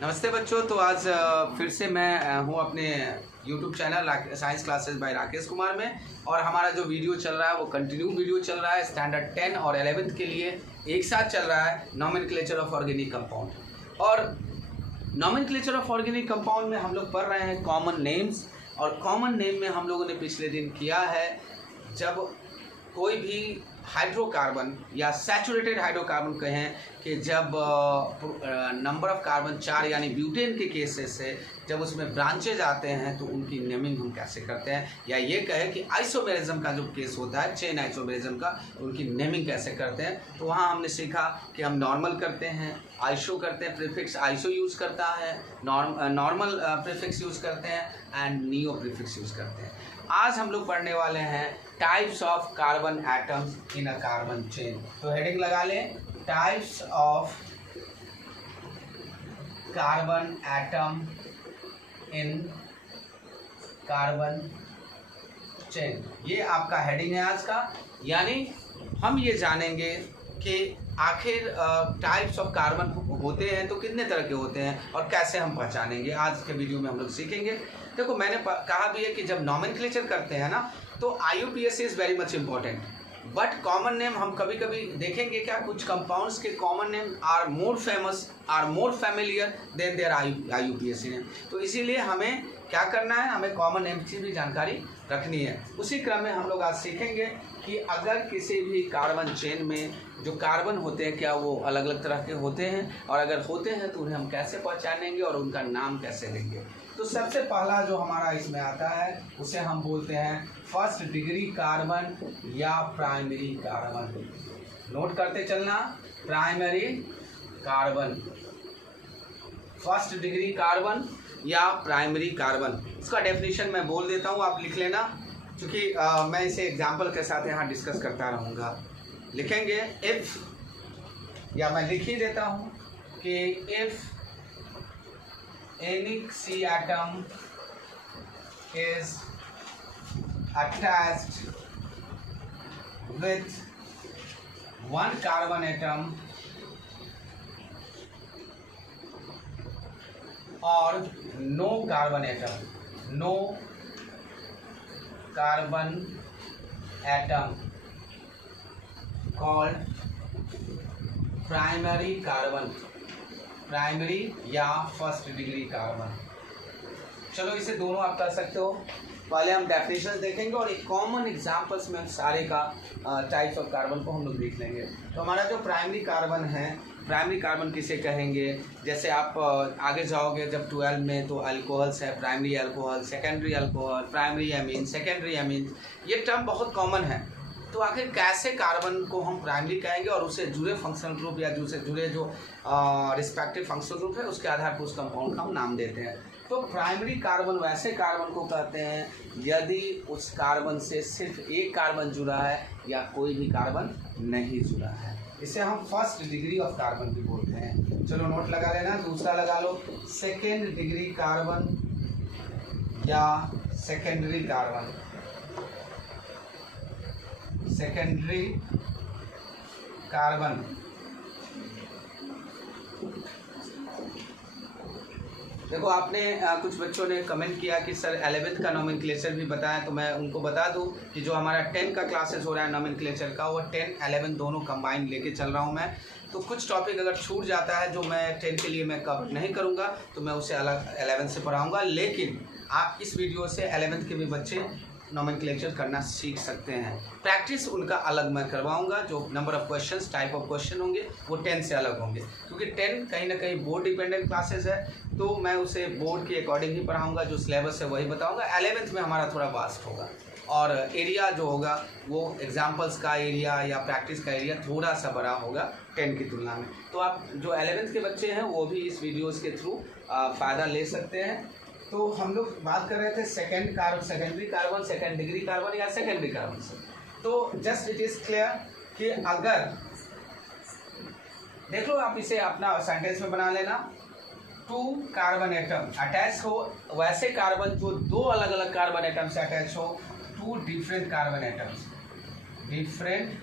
नमस्ते बच्चों। तो आज फिर से मैं हूँ अपने YouTube channel science classes bye Rakesh Kumar में, और हमारा जो वीडियो चल रहा है वो कंटिन्यू वीडियो चल रहा है। स्टैंडर्ड 10 और 11th के लिए एक साथ चल रहा है नॉमेनक्लेचर ऑफ ऑर्गेनिक कंपाउंड। और नॉमेनक्लेचर ऑफ ऑर्गेनिक कंपाउंड में हम लोग पढ़ रहे हैं कॉमन नेम्स, और कॉमन नेम में हम लोगों ने पिछले दिन किया है जब कोई भी हाइड्रोकार्बन या सैचुरेटेड हाइड्रोकार्बन कहें कि जब नंबर ऑफ कार्बन 4 यानी ब्यूटेन के केसेस से जब उसमें ब्रांचेज आते हैं तो उनकी नेमिंग हम कैसे करते हैं, या ये कहें कि आइसोमेरिज्म का जो केस होता है चेन आइसोमेरिज्म का, उनकी नेमिंग कैसे करते हैं। तो वहाँ हमने सीखा कि हम नॉर्मल करते हैं, आइसो करते हैं, प्रीफिक्स आइसो यूज़ करता है, नॉर्मल प्रीफिक्स यूज़ करते हैं एंड नियो प्रीफिक्स यूज़ करते हैं। आज हम लोग पढ़ने वाले हैं types of carbon atoms in a carbon chain. तो हेडिंग लगा लें, types of carbon atom in carbon chain, ये आपका हेडिंग है आज का। यानी हम ये जानेंगे कि आखिर टाइप्स ऑफ कार्बन होते हैं तो कितने तरह के होते हैं और कैसे हम पहचानेंगे, आज के वीडियो में हम लोग सीखेंगे। देखो, मैंने कहा भी है कि जब नॉमेनक्लेचर करते हैं ना तो IUPAC is very much important, but common name हम कभी कभी देखेंगे क्या कुछ कंपाउंड्स के common name are more famous, are more familiar than their IUPAC name. तो इसीलिए हमें क्या करना है, हमें कॉमन नेम की भी जानकारी रखनी है। उसी क्रम में हम लोग आज सीखेंगे कि अगर किसी भी कार्बन चेन में जो कार्बन होते हैं क्या वो अलग अलग तरह के होते हैं, और अगर होते हैं तो उन्हें हम कैसे पहचानेंगे और उनका नाम कैसे देंगे। तो सबसे पहला जो हमारा इसमें आता है उसे हम बोलते हैं फर्स्ट डिग्री कार्बन या प्राइमरी कार्बन। नोट करते चलना, primary carbon, first degree carbon या प्राइमरी कार्बन। इसका डेफिनेशन मैं बोल देता हूँ, आप लिख लेना, क्योंकि मैं इसे एग्जाम्पल के साथ यहाँ डिस्कस करता रहूँगा। लिखेंगे इफ़, या मैं लिख ही देता हूँ कि if any C atom is attached with one carbon atom or no carbon atom, no carbon atom called primary carbon, primary या फर्स्ट डिग्री कार्बन। चलो इसे दोनों आप कर सकते हो। पहले हम डेफिनेशन देखेंगे और एक कॉमन एग्जांपल्स में सारे का टाइप्स ऑफ कार्बन को हम लोग देख लेंगे। तो हमारा जो प्राइमरी कार्बन है, प्राइमरी कार्बन किसे कहेंगे, जैसे आप आगे जाओगे जब 12 में तो अल्कोहल्स है, primary alcohol, secondary alcohol, primary amine, secondary amine, ये टर्म बहुत कॉमन है। तो आखिर कैसे कार्बन को हम प्राइमरी कहेंगे और उससे जुड़े फंक्शनल ग्रुप या उससे जुड़े जो रिस्पेक्टिव फंक्शनल ग्रुप है उसके आधार पर उस कंपाउंड का हम नाम देते हैं। तो प्राइमरी कार्बन वैसे कार्बन को कहते हैं यदि उस कार्बन से सिर्फ एक कार्बन जुड़ा है या कोई भी कार्बन नहीं जुड़ा है, इसे हम फर्स्ट डिग्री ऑफ कार्बन भी बोलते हैं। चलो नोट लगा लेना, दूसरा लगा लो सेकेंड डिग्री कार्बन या सेकेंडरी कार्बन, सेकेंडरी कार्बन। देखो, आपने कुछ बच्चों ने कमेंट किया कि सर 11th का नॉमेनक्लेचर भी बताएं, तो मैं उनको बता दूं कि जो हमारा 10 का क्लासेस हो रहा है नॉमेनक्लेचर का, वो 10, 11 दोनों कंबाइंड लेके चल रहा हूं मैं। तो कुछ टॉपिक अगर छूट जाता है जो मैं 10 के लिए मैं कवर नहीं करूंगा तो मैं उसे अलग 11 से पढ़ाऊँगा, लेकिन आप इस वीडियो से 11th के भी बच्चे नॉमेनक्लेचर करना सीख सकते हैं। प्रैक्टिस उनका अलग मैं करवाऊंगा, जो number of questions, type of question होंगे वो 10 से अलग होंगे, क्योंकि 10 कहीं ना कहीं बोर्ड डिपेंडेंट क्लासेस है, तो मैं उसे बोर्ड के अकॉर्डिंग ही पढ़ाऊंगा, जो सिलेबस है वही बताऊंगा। 11th में हमारा थोड़ा वास्ट होगा और एरिया जो होगा वो एग्जाम्पल्स का एरिया या प्रैक्टिस का एरिया थोड़ा सा बड़ा होगा 10 की तुलना में। तो आप जो 11th के बच्चे हैं वो भी इस वीडियोज़ के थ्रू फ़ायदा ले सकते हैं। तो हम लोग बात कर रहे थे secondary carbon, second degree carbon या सेकेंडरी कार्बन से। तो जस्ट इट इज़ क्लियर कि अगर देख लो, आप इसे अपना सेंटेंस में बना लेना, 2 कार्बन एटम अटैच हो, वैसे कार्बन जो 2 अलग अलग कार्बन एटम से अटैच हो, 2 different carbon atoms, different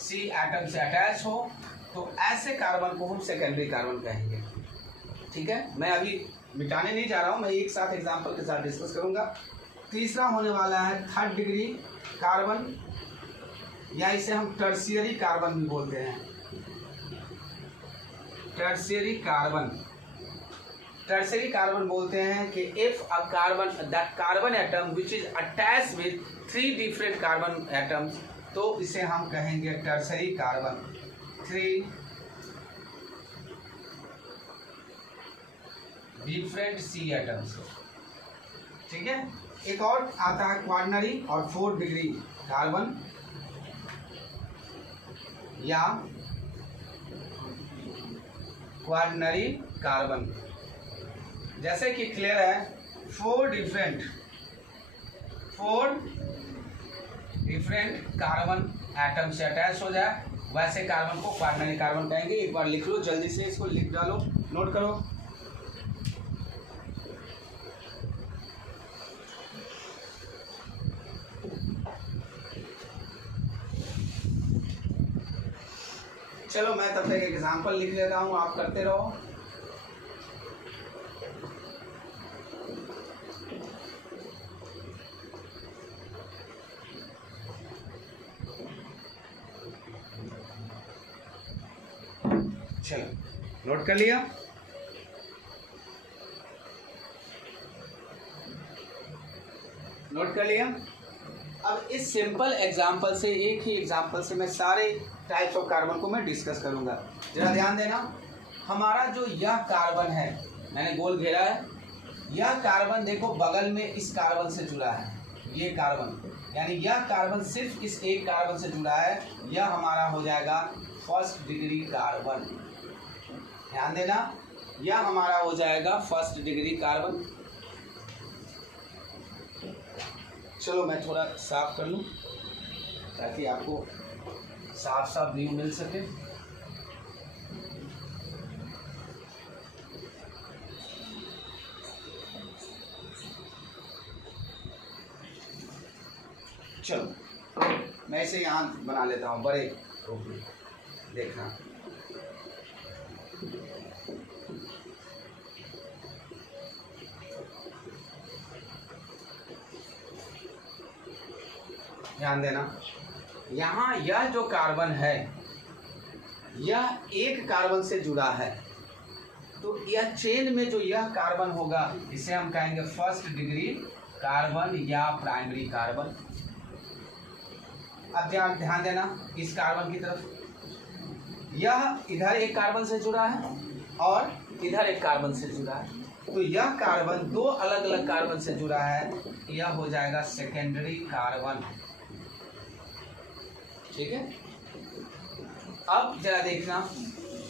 C atom से अटैच हो, तो ऐसे कार्बन को हम सेकेंडरी कार्बन कहेंगे। ठीक है, मैं अभी मिटाने नहीं जा रहा हूँ, मैं एक साथ एग्जाम्पल के साथ डिस्कस करूँगा। तीसरा होने वाला है थर्ड डिग्री कार्बन, या इसे हम टर्शियरी कार्बन भी बोलते हैं। टर्शियरी कार्बन, टर्शियरी कार्बन बोलते हैं कि if a carbon that carbon atom which is attached with 3 different carbon atoms, तो इसे हम कहेंगे tertiary carbon. 3 different C atoms, ठीक है। एक और आता है क्वार्टनरी और 4 डिग्री कार्बन, या क्वार्टनरी कार्बन। जैसे कि क्लियर है, 4 डिफरेंट कार्बन एटम से अटैच हो जाए, वैसे कार्बन को क्वार्टनरी कार्बन कहेंगे। एक बार लिख लो, जल्दी से इसको लिख डालो, नोट करो। चलो मैं तब तक एक एग्जाम्पल लिख लेता हूँ, आप करते रहो। चलो नोट कर लिया। नोट कर लिया। अब इस सिंपल एग्जाम्पल से, एक ही एग्जाम्पल से मैं सारे टाइप्स ऑफ कार्बन को मैं डिस्कस करूंगा। जरा ध्यान देना, हमारा जो यह कार्बन है, मैंने गोल घेरा है, यह कार्बन देखो बगल में इस कार्बन से जुड़ा है, ये कार्बन, यानी यह कार्बन सिर्फ इस एक कार्बन से जुड़ा है, यह हमारा हो जाएगा फर्स्ट डिग्री कार्बन। ध्यान देना, यह हमारा हो जाएगा फर्स्ट डिग्री कार्बन। चलो मैं थोड़ा साफ कर लूं ताकि आपको साफ साफ व्यू मिल सके। चलो मैं इसे यहाँ बना लेता हूँ, बड़े देखना। ध्यान देना, यहाँ यह जो कार्बन है यह एक कार्बन से जुड़ा है, तो यह चेन में जो यह कार्बन होगा इसे हम कहेंगे फर्स्ट डिग्री कार्बन या प्राइमरी कार्बन। अब ध्यान देना इस कार्बन की तरफ, यह इधर एक कार्बन से जुड़ा है और इधर एक कार्बन से जुड़ा है, तो यह कार्बन दो अलग अलग कार्बन से जुड़ा है, यह हो जाएगा सेकेंडरी कार्बन। ठीक है। अब जरा देखना,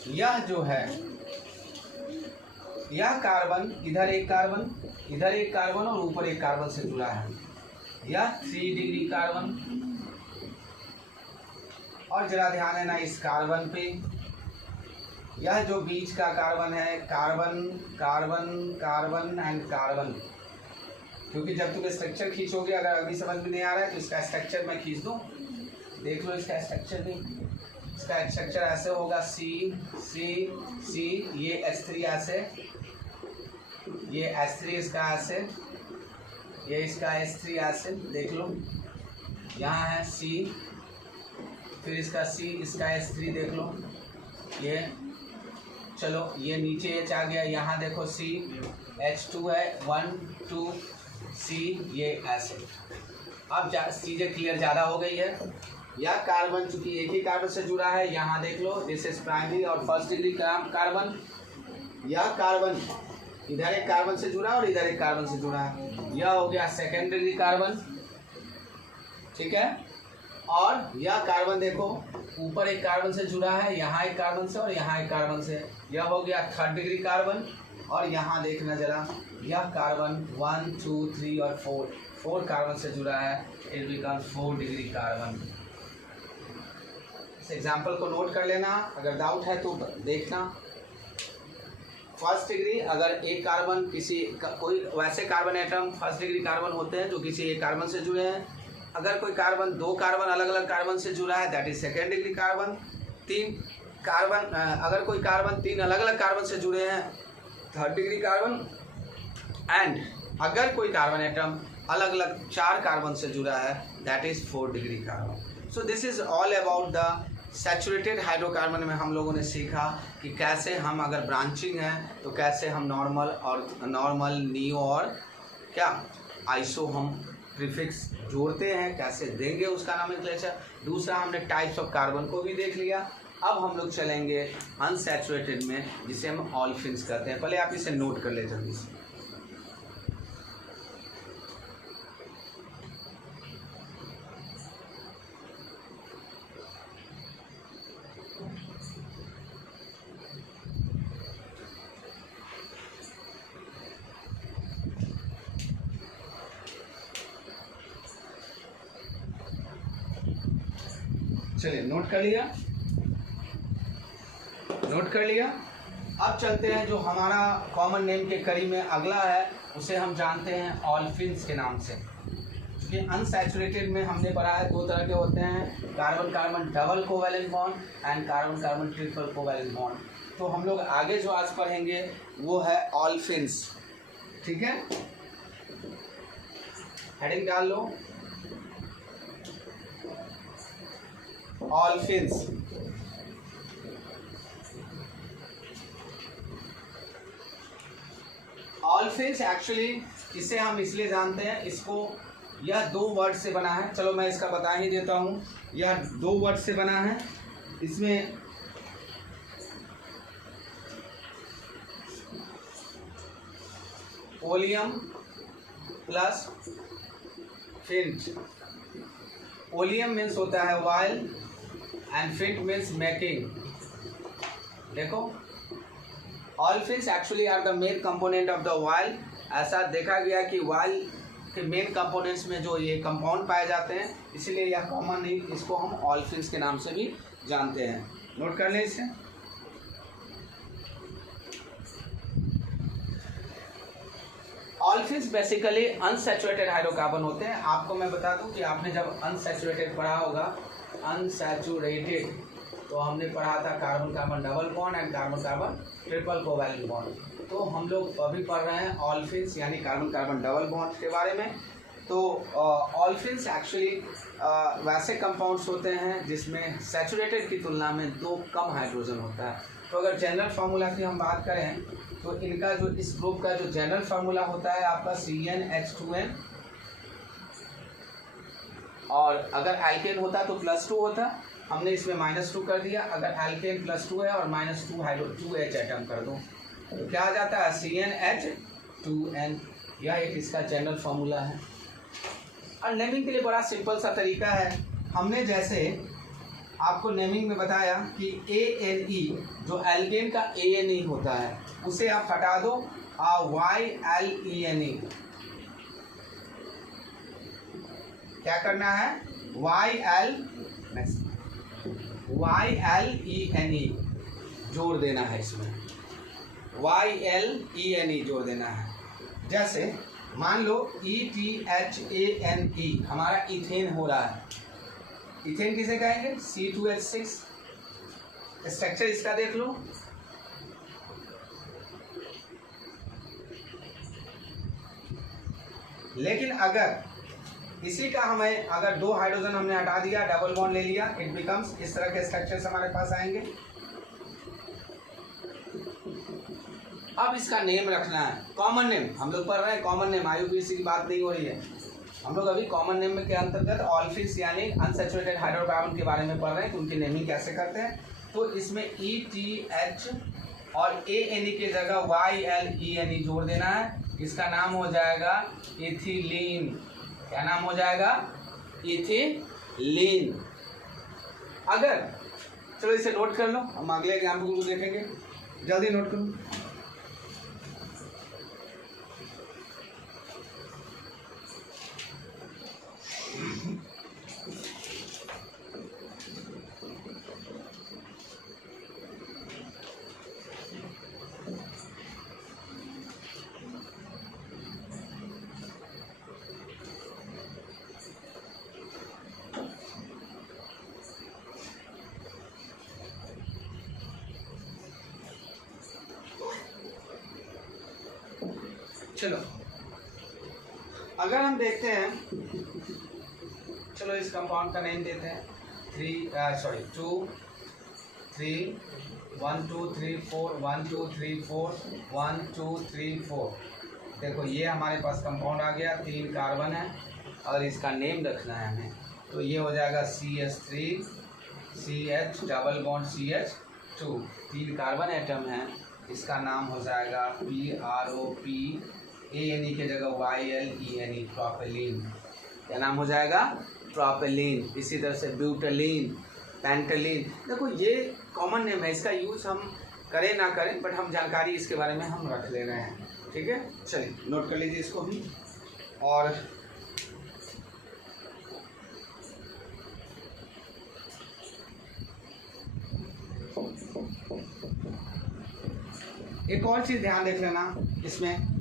यह जो है यह कार्बन इधर एक कार्बन, इधर एक कार्बन और ऊपर एक कार्बन से जुड़ा है, यह 3 डिग्री कार्बन। और जरा ध्यान देना इस कार्बन पे, यह जो बीच का कार्बन है, carbon carbon carbon and carbon, क्योंकि जब तुम स्ट्रक्चर खींचोगे, अगर अभी समझ में नहीं आ रहा है तो इसका स्ट्रक्चर मैं खींच दूं, देख लो इसका स्ट्रक्चर भी। इसका स्ट्रक्चर ऐसे होगा, सी सी सी, ये H3 ऐसे, ये H3 इसका ऐसे, ये इसका H3 ऐसे, देख लो यहाँ है C, फिर इसका C, इसका H3 देख लो, ये चलो ये नीचे H आ गया, यहाँ देखो C, H2 है, 1 2 C, ये ऐसे। अब चीज़ें क्लियर ज़्यादा हो गई है। यह कार्बन चूंकि एक ही कार्बन से जुड़ा है, यहाँ देख लो दिस इज प्राइमरी और फर्स्ट डिग्री कार्बन। यह कार्बन इधर एक कार्बन से जुड़ा और इधर एक कार्बन से जुड़ा है, यह हो गया सेकेंड डिग्री कार्बन। ठीक है। और यह कार्बन देखो ऊपर एक कार्बन से जुड़ा है, यहाँ एक कार्बन से और यहाँ एक कार्बन से, यह हो गया थर्ड डिग्री कार्बन। और यहाँ देखना जरा, यह कार्बन 1 2 3 और 4 कार्बन से जुड़ा है, इट बिकम्स 4 डिग्री कार्बन। इस एग्जाम्पल को नोट कर लेना, अगर डाउट है तो देखना। फर्स्ट डिग्री, अगर एक कार्बन कोई वैसे carbon atom first degree carbon होते हैं जो किसी एक कार्बन से जुड़े हैं। अगर कोई कार्बन दो कार्बन अलग अलग कार्बन से जुड़ा है, that is second degree carbon. 3 carbon, अगर कोई कार्बन 3 अलग अलग कार्बन से जुड़े हैं, 3rd डिग्री कार्बन, एंड अगर कोई कार्बन एटम अलग अलग 4 कार्बन से जुड़ा है that is 4th degree carbon. So this is all about the saturated hydrocarbon में हम लोगों ने सीखा कि कैसे हम अगर ब्रांचिंग है तो कैसे हम नॉर्मल नियो और क्या आइसो हम प्रीफिक्स जोड़ते हैं, कैसे देंगे उसका नोमेनक्लेचर। दूसरा हमने टाइप्स ऑफ कार्बन को भी देख लिया। अब हम लोग चलेंगे अनसैचुरेटेड में जिसे हम ऑल्फिन्स कहते हैं। पहले आप इसे नोट कर ले जल्दी से। चलिए नोट कर लिया, नोट कर लिया। अब चलते हैं जो हमारा कॉमन नेम के कड़ी में अगला है, उसे हम जानते हैं ऑल्फिन्स के नाम से। क्योंकि अनसैचुरेटेड में हमने पढ़ा है 2 तरह के होते हैं, carbon carbon double covalent bond and carbon carbon triple covalent bond. तो हम लोग आगे जो आज पढ़ेंगे वो है ऑल्फिन्स। ठीक है, हेडिंग डाल लो, ऑल्फिन्स। ऑल्फिन्स एक्चुअली इसे हम इसलिए जानते हैं, इसको यह 2 वर्ड से बना है। चलो मैं इसका बता ही देता हूँ, यह 2 वर्ड से बना है। इसमें oleum plus fiant. Oleum means होता है oil and fiant means making. देखो, olefins actually are the main component of the oil. ऐसा देखा गया कि वाइल के मेन कंपोनेंट्स में जो ये कंपाउंड पाए जाते हैं, इसीलिए यह कॉमन नहीं, इसको हम ऑल्फिन्स के नाम से भी जानते हैं। नोट कर लें इसे। ऑल्फिन्स बेसिकली अनसैचुरेटेड हाइड्रोकार्बन होते हैं। आपको मैं बता दूं कि आपने जब अनसैचुरेटेड पढ़ा होगा, अनसैचुरेटेड तो हमने पढ़ा था carbon carbon double bond and carbon carbon triple covalent bond. तो हम लोग अभी पढ़ रहे हैं ऑल्फिन्स यानी कार्बन कार्बन डबल बॉन्ड के बारे में। तो ऑल्फिन्स एक्चुअली वैसे कंपाउंड्स होते हैं जिसमें सैचुरेटेड की तुलना में 2 कम हाइड्रोजन होता है। तो अगर जनरल फार्मूला की हम बात करें तो इनका जो इस ग्रुप का जो जनरल फार्मूला होता है आपका CnH2n, और अगर एल्केन होता तो +2 होता, हमने इसमें -2 कर दिया। अगर एल्केन +2 है और -2H एटम कर दो तो क्या आ जाता है CnH2n। यह एक इसका जनरल फार्मूला है। और नेमिंग के लिए बड़ा सिंपल सा तरीका है। हमने जैसे आपको नेमिंग में बताया कि ANE जो एल्केन का ANE होता है उसे आप हटा दो, YLENE। क्या करना है, YLENE जोड़ देना है, इसमें YLENE जोड़ देना है। जैसे मान लो ETHANE हमारा इथेन हो रहा है। इथेन किसे कहेंगे, C2H6। स्ट्रक्चर इसका देख लो, लेकिन अगर इसी का हमें अगर 2 हाइड्रोजन हमने हटा दिया, डबल बॉन्ड ले लिया, इट बिकम्स इस तरह के स्ट्रक्चर्स हमारे पास आएंगे। अब इसका नेम रखना है, कॉमन नेम। हम लोग पढ़ रहे हैं कॉमन नेम, IUPAC की बात नहीं हो रही है। हम लोग अभी कॉमन नेम में के अंतर्गत ऑल्फिन्स यानी अनसैचुरेटेड हाइड्रोकार्बन के बारे में पढ़ रहे हैं कि उनकी नेमिंग कैसे करते हैं। तो इसमें ETH और ANE की जगह YLENE जोड़ देना है। इसका नाम हो जाएगा इथिलीन। क्या नाम हो जाएगा, इथिलीन। अगर चलो इसे नोट कर लो, हम अगले एग्जाम्पल को देखेंगे, जल्दी नोट करो। चलो अगर हम देखते हैं, चलो इस कंपाउंड का नेम देते हैं 2 3 1 2 3 4 1 2 3 4 1 2 3 4। देखो ये हमारे पास कंपाउंड आ गया, 3 कार्बन है और इसका नेम रखना है हमें, तो ये हो जाएगा CH3 CH double bond CH2। 3 carbon atom है, इसका नाम हो जाएगा PROPANE के जगह YLENE, प्रोपेलीन। क्या नाम हो जाएगा? प्रोपेलीन। इसी तरह से ब्यूटेलीन, पेंटेलीन। देखो ये कॉमन नेम है, इसका यूज़ हम करें ना करें बट हम जानकारी इसके बारे में हम रख ले रहे हैं, ठीक है। चलिए नोट कर लीजिए इसको भी। और एक और चीज़ ध्यान देख लेना इसमें,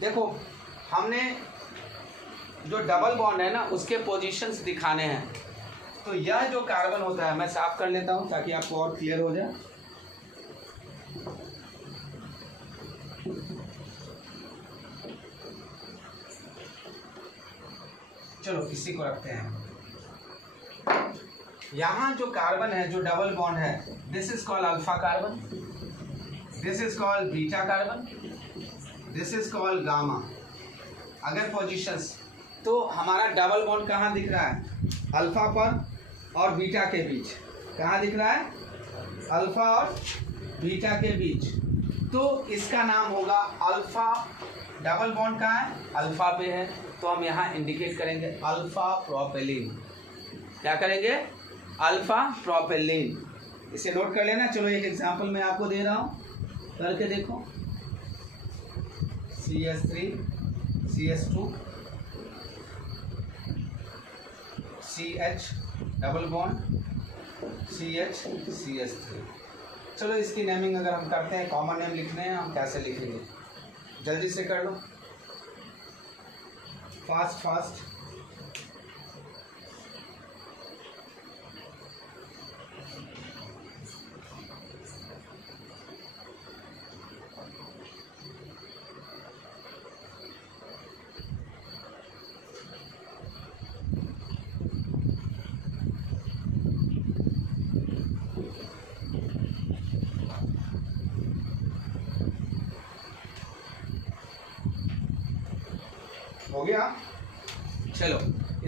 देखो हमने जो डबल बॉन्ड है ना उसके पोजीशंस दिखाने हैं, तो यह जो कार्बन होता है, मैं साफ कर लेता हूं ताकि आपको और क्लियर हो जाए। चलो इसी को रखते हैं। यहाँ जो कार्बन है, जो डबल बॉन्ड है, this is called alpha carbon, this is called beta carbon, this is called gamma. अगर पोजीशंस, तो हमारा डबल बॉन्ड कहाँ दिख रहा है? अल्फा पर और बीटा के बीच। कहाँ दिख रहा है? अल्फा और बीटा के बीच। तो इसका नाम होगा अल्फा। डबल बॉन्ड कहाँ है? अल्फा पे है, तो हम यहाँ इंडिकेट करेंगे अल्फा प्रोपेलीन। क्या करेंगे? अल्फा प्रोपेलीन। इसे नोट कर लेना। चलो एक एग्जांपल मैं आपको दे रहा हूँ, करके देखो। CH3 CH2 CH double bond CH CH3। चलो इसकी नेमिंग अगर हम करते हैं, कॉमन नेम लिखने हैं, हम कैसे लिखेंगे? जल्दी से कर लो, फास्ट। हो गया। चलो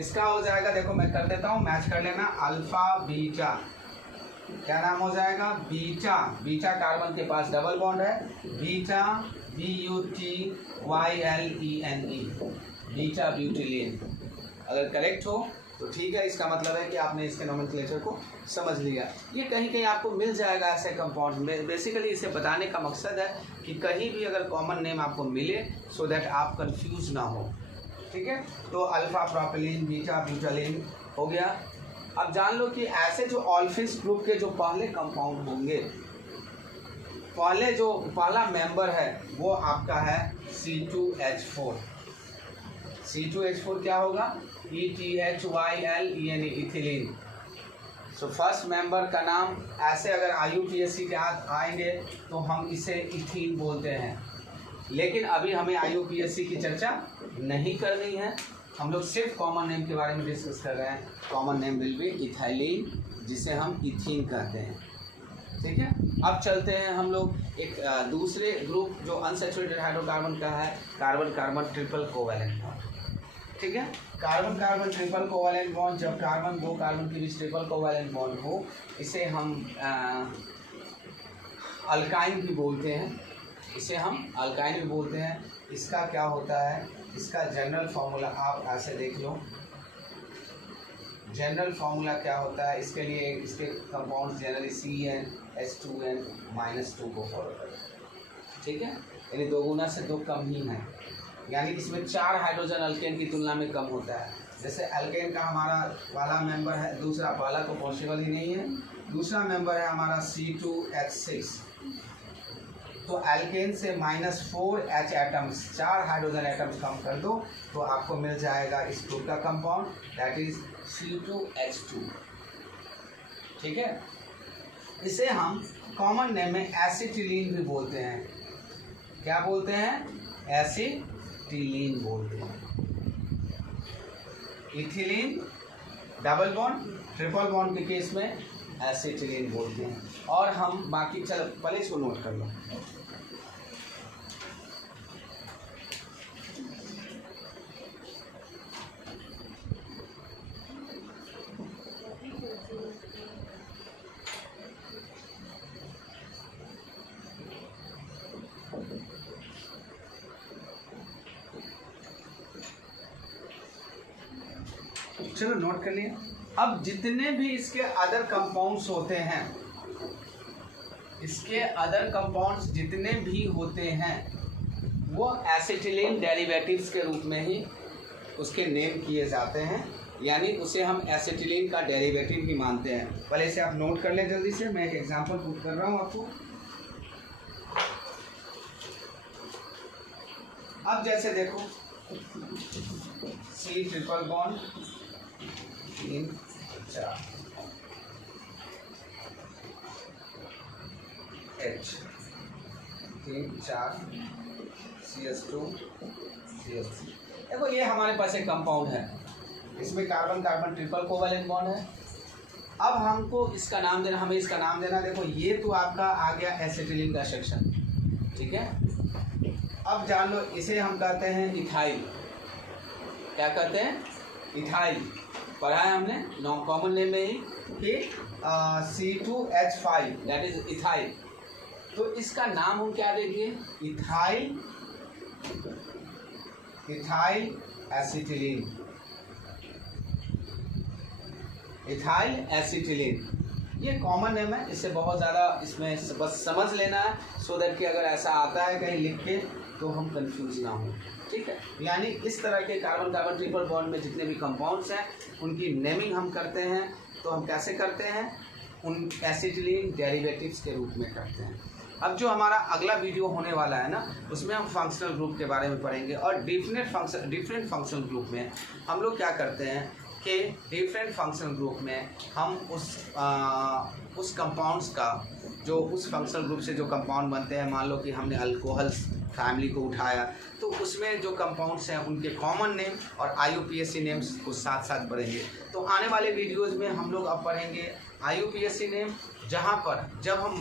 इसका हो जाएगा, देखो मैं कर देता हूँ, मैच कर लेना। अल्फा बीटा, क्या नाम हो जाएगा? बीटा। बीटा कार्बन के पास डबल बॉन्ड है, बीटा BUTYLENE, बीटा ब्यूटिलीन। अगर करेक्ट हो तो ठीक है, इसका मतलब है कि आपने इसके नोमेनक्लेचर को समझ लिया। ये कहीं कहीं आपको मिल जाएगा ऐसे कंपाउंड में। बेसिकली इसे बताने का मकसद है कि कहीं भी अगर कॉमन नेम आपको मिले, सो दैट आप कंफ्यूज ना हो, ठीक है। तो अल्फा प्रोपेलीन, बीटा ब्यूटालीन हो गया। अब जान लो कि ऐसे जो ऑल्फिस ग्रुप के जो पहले कंपाउंड होंगे, पहला मेंबर है वो आपका है C2H4। C2H4 क्या होगा? ETHYLENE, ethylene. So first member का नाम ऐसे अगर IUPAC के हाथ आएंगे तो हम इसे इथीन बोलते हैं, लेकिन अभी हमें IUPAC की चर्चा नहीं करनी है, हम लोग सिर्फ कॉमन नेम के बारे में डिस्कस कर रहे हैं। Common name will be ethylene, जिसे हम इथीन कहते हैं, ठीक है। अब चलते हैं हम लोग एक दूसरे ग्रुप जो अनसैचुरेटेड हाइड्रोकार्बन का है, carbon carbon triple covalent bond, ठीक है। Carbon carbon triple covalent bond, जब कार्बन दो कार्बन के बीच ट्रिपल कोवैलेंट बॉन्ड हो, इसे हम अल्काइन भी बोलते हैं, इसे हम अल्काइन भी बोलते हैं। इसका क्या होता है? इसका जनरल फार्मूला आप ऐसे देख लो। जनरल फार्मूला क्या होता है इसके लिए? इसके कंपाउंड जनरली CnH2n-2 को फॉलो करें, ठीक है। यानी 2 गुना से 2 कम ही है, यानी इसमें 4 हाइड्रोजन अल्केन की तुलना में कम होता है। जैसे अल्केन का हमारा वाला मेंबर है, दूसरा वाला तो पॉसिबल ही नहीं है, दूसरा मेंबर है हमारा C2H6। तो अल्केन से -4H atoms, 4 hydrogen atoms come कर दो तो आपको मिल जाएगा इस ग्रुप का कंपाउंड, दैट इज C2H2, ठीक है। इसे हम कॉमन नेम में एसिटिलीन भी बोलते हैं। क्या बोलते हैं? एसिटिलीन बोलते हैं। Ethylene double bond, triple bond के केस में एसिटिलीन बोलते हैं। और हम बाकी, चलो पहले इसको नोट कर लो। चलो नोट कर लिया। अब जितने भी इसके अदर कंपाउंड्स होते हैं, इसके अदर कंपाउंड्स जितने भी होते हैं वो एसिटिलीन डेरिवेटिव्स के रूप में ही उसके नेम किए जाते हैं, यानी उसे हम एसिटिलीन का डेरिवेटिव ही मानते हैं। पहले इसे आप नोट कर लें जल्दी से, मैं एक एग्जांपल पुट कर रहा हूँ आपको। अब जैसे देखो C triple bond 3 4 H 3 4 CH2 CH3। देखो ये हमारे पास एक कंपाउंड है, इसमें carbon carbon triple covalent bond है। अब हमको इसका नाम देना, हमें इसका नाम देना, देखो ये तो आपका आ गया एसिटिलीन का सेक्शन, ठीक है। अब जान लो इसे हम कहते हैं इथाइल। क्या कहते हैं? इथाइल। पढ़ा है हमने नॉन कॉमन नेम में ही कि C2H5 दैट इज इथाइल। तो इसका नाम हम क्या देंगे? Ethyl, ethyl acetylene, ethyl acetylene. ये कॉमन नेम है, इससे बहुत ज़्यादा इसमें बस समझ लेना है, सो दैट कि अगर ऐसा आता है कहीं लिख के तो हम कंफ्यूज ना हो, ठीक है। यानी इस तरह के कार्बन कार्बन ट्रिपल बॉन्ड में जितने भी कंपाउंड्स हैं उनकी नेमिंग हम करते हैं। तो हम कैसे करते हैं? उन एसिटिलीन डेरिवेटिव्स के रूप में करते हैं। अब जो हमारा अगला वीडियो होने वाला है ना, उसमें हम फंक्शनल ग्रुप के बारे में पढ़ेंगे। और डिफरेंट फंक्शनल ग्रुप में हम लोग क्या करते हैं कि डिफरेंट फंक्शनल ग्रुप में हम उस कंपाउंड्स का, जो उस फंक्शनल ग्रुप से जो कंपाउंड बनते हैं, मान लो कि हमने अल्कोहल्स फैमिली को उठाया, तो उसमें जो कंपाउंड्स हैं उनके कॉमन नेम और IUPAC नेम्स को साथ साथ पढ़ेंगे। तो आने वाले वीडियोज़ में हम लोग अब पढ़ेंगे IUPAC नेम, जहाँ पर जब हम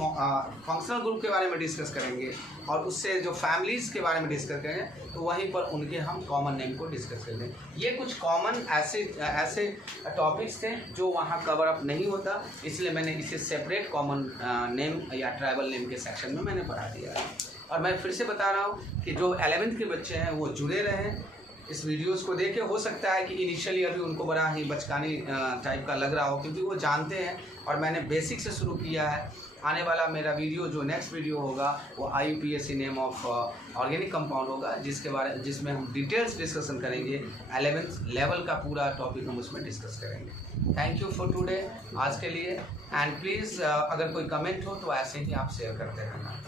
फंक्शनल ग्रुप के बारे में डिस्कस करेंगे और उससे जो फैमिलीज़ के बारे में डिस्कस करेंगे, तो वहीं पर उनके हम कॉमन नेम को डिस्कस कर लेंगे। ये कुछ कॉमन ऐसे टॉपिक्स थे जो वहाँ कवर अप नहीं होता, इसलिए मैंने इसे सेपरेट कॉमन नेम या ट्राइबल नेम के सेक्शन में मैंने पढ़ा दिया है। और मैं फिर से बता रहा हूँ कि जो 11th के बच्चे हैं वो जुड़े रहें इस वीडियोस को देखे। हो सकता है कि इनिशियली अभी उनको बड़ा ही बचकानी टाइप का लग रहा हो, क्योंकि वो जानते हैं और मैंने बेसिक से शुरू किया है। आने वाला मेरा वीडियो, जो नेक्स्ट वीडियो होगा, वो IUPAC name of organic compound होगा, जिसमें हम डिटेल्स डिस्कशन करेंगे। 11th लेवल का पूरा टॉपिक हम उसमें डिस्कस करेंगे। थैंक यू फॉर टुडे, आज के लिए। एंड प्लीज़ अगर कोई कमेंट हो तो ऐसे ही आप शेयर करते रहना।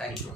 Thank you.